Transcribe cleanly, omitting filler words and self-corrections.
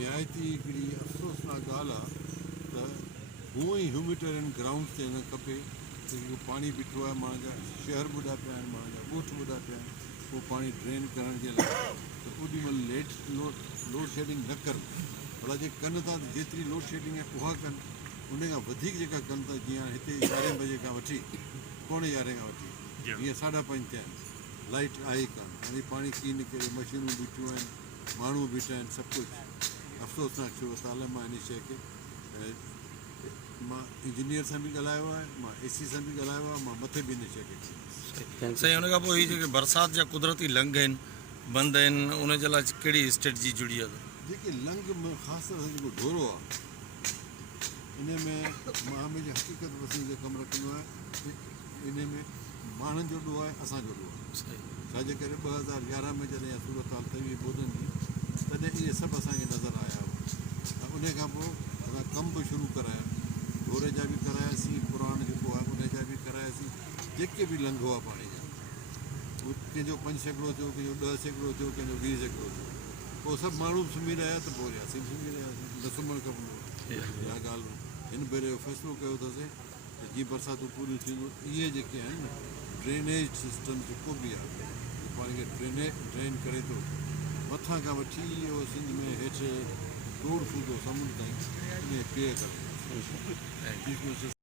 निहायती हिकिड़ी अफ़सोसनाक ॻाल्हि आहे त हूअं ई ह्यूमिटेरियन ग्राउंड्स ते न खपे जेको पाणी बीठो आहे माण्हुनि जा शहर ॿुॾा पिया आहिनि, माण्हुनि जा ॻोठ ॿुॾा पिया आहिनि, उहो पाणी ड्रेन करण जे लाइ त ओॾीमहिल लोड शेडिंग न कनि। भला जे कनि था त जेतिरी लोड शेडिंग आहे उहा कनि, उन खां वधीक जेका कनि था, जीअं हिते 11 बजे खां वठी 11:15 खां वठी हीअं 5:30 थिया आहिनि, लाइट आहे कान, हाणे पाणी कीअं निकिरे, मशीनूं बीठियूं आहिनि, माण्हू बीठा आहिनि, सभु कुझु अफ़सोसनाक सूरत हाल। मां इन शइ खे मां इंजीनियर सां बि ॻाल्हायो आहे, मां AC सां बि ॻाल्हायो आहे, मां मथे बि इन शइ खे साईं उन खां पोइ हीअ जेके बरसाति जा कुदरती लंघ आहिनि बंदि आहिनि, उन जे लाइ कहिड़ी स्ट्रेटजी जुड़ी आहे? जेके लंघ में ख़ासि तौर सां जेको ढोरो आहे, इन में मां हमेशह हक़ीक़त वसी जो कमु रखंदो आहियां। इन में माण्हुनि जो ॾोह आहे, असांजो ॾोह आहे। छाजे करे 2011 में जॾहिं सूरत हाल ठही हुई बोधन जी, तॾहिं इहे सभु असांखे नज़र आया हुआ। ऐं उन खां पोइ असां कम बि शुरू कराया, ढोरे जा बि करायासीं, पुराण जेको आहे उन जा बि करायासीं, जेके बि लंघ हुआ पाणी जा, उहो कंहिंजो 5 सैकड़ो थियो, कंहिंजो 10 सैकड़ो थियो, कंहिंजो 20 सैकड़ो थियो, पोइ सभु माण्हू सुम्ही रहिया त पोइ असीं बि सुम्ही रहियासीं, न सुम्हणु खपंदो। इहा ॻाल्हि हिन भेरे जो फ़ैसिलो कयो अथसीं त जीअं बरसातूं पूरियूं थींदियूं, इहे जेके आहिनि न ड्रेनेज सिस्टम जेको बि आहे, पाणी खे ड्रेन करे थो मथां खां वठी इहो सिंध में हेठि 1.5 फुट समुंड ताईं इन खे पे करे